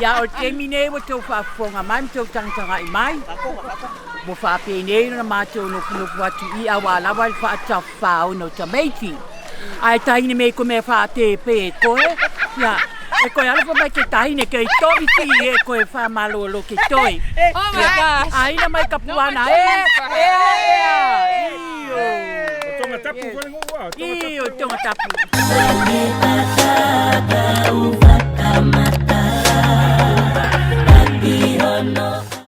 Ia o te mine wa tau whaafonga mai, tau tangtanga I mai. Mo whaapene na mātou nuku atu I awa lawa I whaatau whao no tamaiti. Ai tahine me ko me whaate pe koe. Ia, e koe alafa mai ke tahine ke toi ki e koe whaamalolo ke toi. Oh my gosh. Aina mai ka puana Tonga tapu, Iyo, tonga tapu.